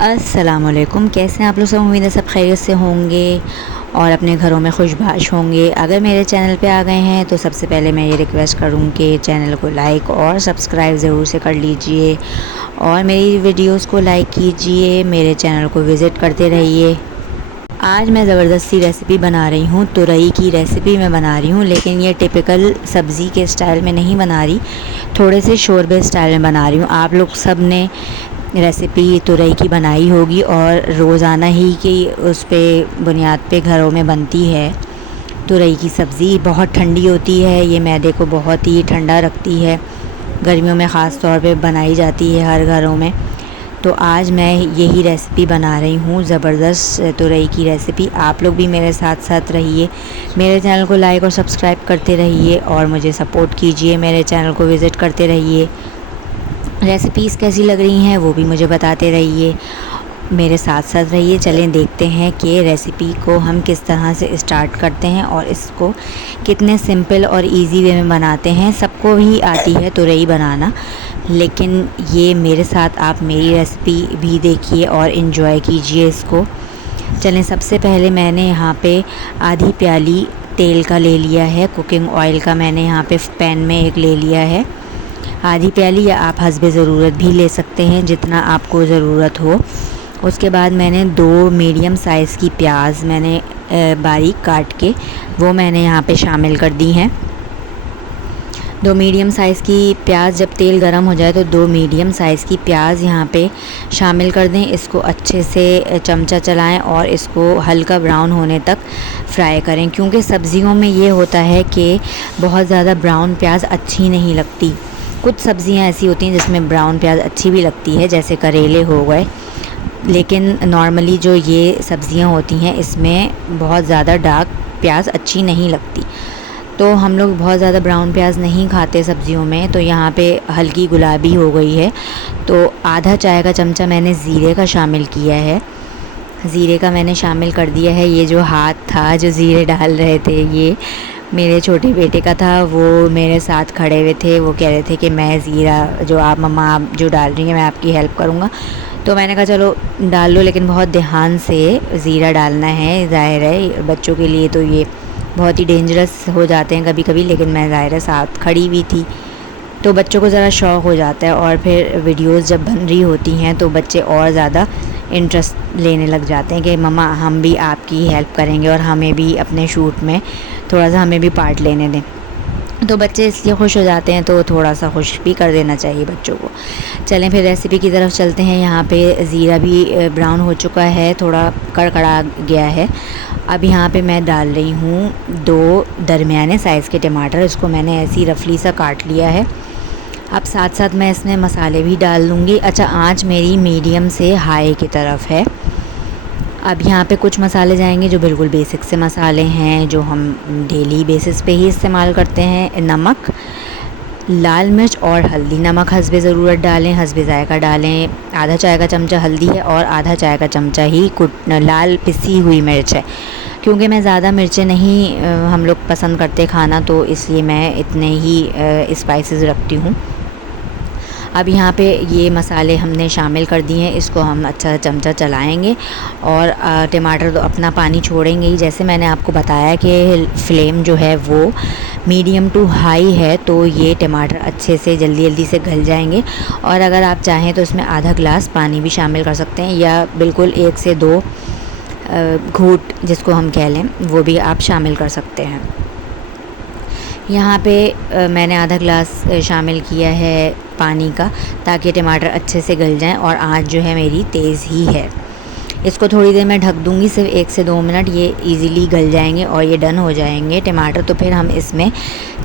अस्सलामुअलैकुम, कैसे हैं आप लोग सब। उम्मीद है सब खैरियत से होंगे और अपने घरों में खुशबाश होंगे। अगर मेरे चैनल पे आ गए हैं तो सबसे पहले मैं ये रिक्वेस्ट करूँ कि चैनल को लाइक और सब्सक्राइब ज़रूर से कर लीजिए और मेरी वीडियोस को लाइक कीजिए, मेरे चैनल को विज़िट करते रहिए। आज मैं ज़बरदस्ती रेसिपी बना रही हूँ, तुरई की रेसिपी मैं बना रही हूँ, लेकिन ये टिपिकल सब्ज़ी के स्टाइल में नहीं बना रही, थोड़े से शोरबे स्टाइल में बना रही हूँ। आप लोग सब ने रेसिपी तुरई की बनाई होगी और रोज़ाना ही की उस पे बुनियाद पे घरों में बनती है। तुरई की सब्ज़ी बहुत ठंडी होती है, ये मैदे को बहुत ही ठंडा रखती है, गर्मियों में ख़ास तौर पे बनाई जाती है हर घरों में। तो आज मैं यही रेसिपी बना रही हूँ, ज़बरदस्त तुरई की रेसिपी। आप लोग भी मेरे साथ साथ रहिए, मेरे चैनल को लाइक और सब्सक्राइब करते रहिए और मुझे सपोर्ट कीजिए, मेरे चैनल को विज़िट करते रहिए। रेसिपीज़ कैसी लग रही हैं वो भी मुझे बताते रहिए, मेरे साथ साथ रहिए। चलें देखते हैं कि रेसिपी को हम किस तरह से स्टार्ट करते हैं और इसको कितने सिंपल और इजी वे में बनाते हैं। सबको ही आती है तुरई बनाना, लेकिन ये मेरे साथ आप मेरी रेसिपी भी देखिए और इन्जॉय कीजिए इसको। चलें, सबसे पहले मैंने यहाँ पे आधी प्याली तेल का ले लिया है, कुकिंग ऑयल का मैंने यहाँ पे पैन में एक ले लिया है आधी प्याली, या आप हस्बे ज़रूरत भी ले सकते हैं जितना आपको ज़रूरत हो। उसके बाद मैंने 2 मीडियम साइज़ की प्याज मैंने बारीक काट के वो मैंने यहाँ पे शामिल कर दी हैं। 2 मीडियम साइज़ की प्याज, जब तेल गरम हो जाए तो 2 मीडियम साइज़ की प्याज यहाँ पे शामिल कर दें। इसको अच्छे से चमचा चलाएं और इसको हल्का ब्राउन होने तक फ्राई करें, क्योंकि सब्ज़ियों में ये होता है कि बहुत ज़्यादा ब्राउन प्याज अच्छी नहीं लगती। कुछ सब्ज़ियाँ ऐसी होती हैं जिसमें ब्राउन प्याज अच्छी भी लगती है, जैसे करेले हो गए, लेकिन नॉर्मली जो ये सब्ज़ियाँ होती हैं इसमें बहुत ज़्यादा डार्क प्याज अच्छी नहीं लगती। तो हम लोग बहुत ज़्यादा ब्राउन प्याज नहीं खाते सब्ज़ियों में, तो यहाँ पे हल्की गुलाबी हो गई है। तो आधा चाय का चमचा मैंने ज़ीरे का शामिल किया है, ज़ीरे का मैंने शामिल कर दिया है। ये जो हाथ था जो ज़ीरे डाल रहे थे, ये मेरे छोटे बेटे का था, वो मेरे साथ खड़े हुए थे। वो कह रहे थे कि मैं ज़ीरा जो आप मम्मा आप जो डाल रही हैं मैं आपकी हेल्प करूँगा। तो मैंने कहा चलो डाल लो, लेकिन बहुत ध्यान से ज़ीरा डालना है। ज़ाहिर है बच्चों के लिए तो ये बहुत ही डेंजरस हो जाते हैं कभी कभी, लेकिन मैं ज़ाहिर है साथ खड़ी हुई थी तो बच्चों को ज़रा शौक़ हो जाता है, और फिर वीडियोस जब बन रही होती हैं तो बच्चे और ज़्यादा इंटरेस्ट लेने लग जाते हैं कि मम्मा हम भी आपकी हेल्प करेंगे और हमें भी अपने शूट में थोड़ा सा हमें भी पार्ट लेने दें। तो बच्चे इसलिए खुश हो जाते हैं, तो थोड़ा सा खुश भी कर देना चाहिए बच्चों को। चलें फिर रेसिपी की तरफ चलते हैं। यहाँ पे ज़ीरा भी ब्राउन हो चुका है, थोड़ा कड़कड़ा गया है। अब यहाँ पे मैं डाल रही हूँ 2 दरमियाने साइज़ के टमाटर, इसको मैंने ऐसी रफली सा काट लिया है। अब साथ साथ मैं इसमें मसाले भी डाल दूँगी। अच्छा, आँच मेरी मीडियम से हाई की तरफ है। अब यहाँ पे कुछ मसाले जाएंगे जो बिल्कुल बेसिक से मसाले हैं, जो हम डेली बेसिस पे ही इस्तेमाल करते हैं। नमक, लाल मिर्च और हल्दी। नमक हस्बे ज़रूरत डालें, हस्बे ज़ायका डालें। आधा चाय का चमचा हल्दी है और आधा चाय का चमचा ही लाल पिसी हुई मिर्च है, क्योंकि मैं ज़्यादा मिर्चें नहीं हम लोग पसंद करते खाना, तो इसलिए मैं इतने ही स्पाइसेस रखती हूँ। अब यहाँ पे ये मसाले हमने शामिल कर दिए हैं, इसको हम अच्छा चमचा चलाएंगे और टमाटर तो अपना पानी छोड़ेंगे ही। जैसे मैंने आपको बताया कि फ्लेम जो है वो मीडियम टू हाई है, तो ये टमाटर अच्छे से जल्दी जल्दी से गल जाएंगे। और अगर आप चाहें तो इसमें आधा ग्लास पानी भी शामिल कर सकते हैं, या बिल्कुल 1 से 2 घूंट जिसको हम कह लें वो भी आप शामिल कर सकते हैं। यहाँ पे मैंने आधा ग्लास शामिल किया है पानी का, ताकि टमाटर अच्छे से गल जाएं, और आँच जो है मेरी तेज़ ही है। इसको थोड़ी देर मैं ढक दूँगी, सिर्फ 1 से 2 मिनट, ये इजीली गल जाएंगे और ये डन हो जाएंगे टमाटर। तो फिर हम इसमें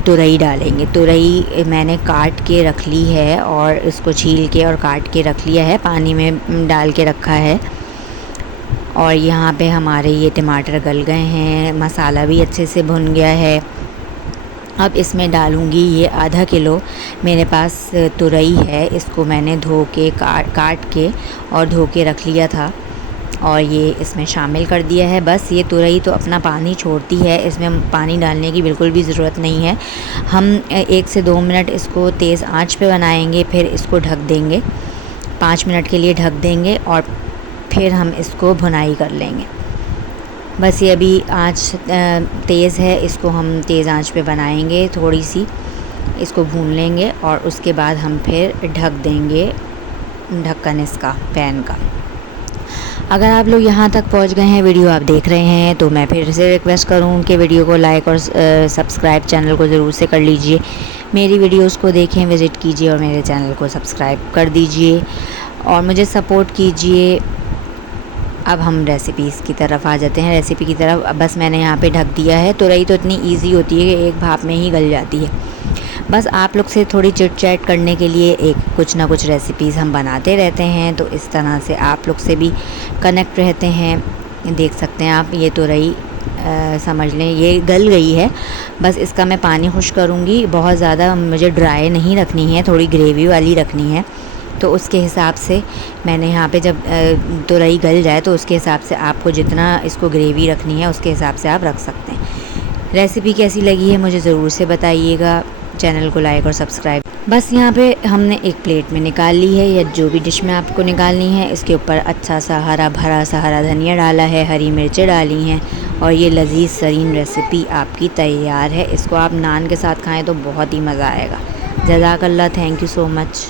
तुरई डालेंगे। तुरई मैंने काट के रख ली है और इसको छील के और काट के रख लिया है, पानी में डाल के रखा है। और यहाँ पे हमारे ये टमाटर गल गए हैं, मसाला भी अच्छे से भुन गया है। अब इसमें डालूँगी ये आधा किलो मेरे पास तुरई है, इसको मैंने धो के काट के और धो के रख लिया था और ये इसमें शामिल कर दिया है। बस ये तुरई तो अपना पानी छोड़ती है, इसमें पानी डालने की बिल्कुल भी ज़रूरत नहीं है। हम 1 से 2 मिनट इसको तेज़ आंच पे बनाएंगे, फिर इसको ढक देंगे, 5 मिनट के लिए ढक देंगे और फिर हम इसको भुनाई कर लेंगे। बस ये अभी आँच तेज़ है, इसको हम तेज़ आँच पे बनाएंगे, थोड़ी सी इसको भून लेंगे और उसके बाद हम फिर ढक देंगे ढक्कन इसका पैन का। अगर आप लोग यहाँ तक पहुँच गए हैं, वीडियो आप देख रहे हैं, तो मैं फिर से रिक्वेस्ट करूँ कि वीडियो को लाइक और सब्सक्राइब चैनल को ज़रूर से कर लीजिए। मेरी वीडियोस को देखें, विज़िट कीजिए और मेरे चैनल को सब्सक्राइब कर दीजिए और मुझे सपोर्ट कीजिए। अब हम रेसिपीज़ की तरफ आ जाते हैं। रेसिपी की तरफ बस मैंने यहाँ पे ढक दिया है। तुरई तो इतनी इजी होती है कि एक भाप में ही गल जाती है। बस आप लोग से थोड़ी चिट चैट करने के लिए एक कुछ ना कुछ रेसिपीज़ हम बनाते रहते हैं, तो इस तरह से आप लोग से भी कनेक्ट रहते हैं। देख सकते हैं आप, ये तुरई समझ लें ये गल गई है। बस इसका मैं पानी खुश करूँगी, बहुत ज़्यादा मुझे ड्राई नहीं रखनी है, थोड़ी ग्रेवी वाली रखनी है। तो उसके हिसाब से मैंने यहाँ पे जब तुरई गल जाए तो उसके हिसाब से आपको जितना इसको ग्रेवी रखनी है उसके हिसाब से आप रख सकते हैं। रेसिपी कैसी लगी है मुझे ज़रूर से बताइएगा। चैनल को लाइक और सब्सक्राइब। बस यहाँ पे हमने एक प्लेट में निकाल ली है, या जो भी डिश में आपको निकालनी है। इसके ऊपर अच्छा सा हरा भरा सा हरा धनिया डाला है, हरी मिर्चें डाली हैं और ये लजीज तरीन रेसिपी आपकी तैयार है। इसको आप नान के साथ खाएं तो बहुत ही मज़ा आएगा। जज़ाकल्लाह, थैंक यू सो मच।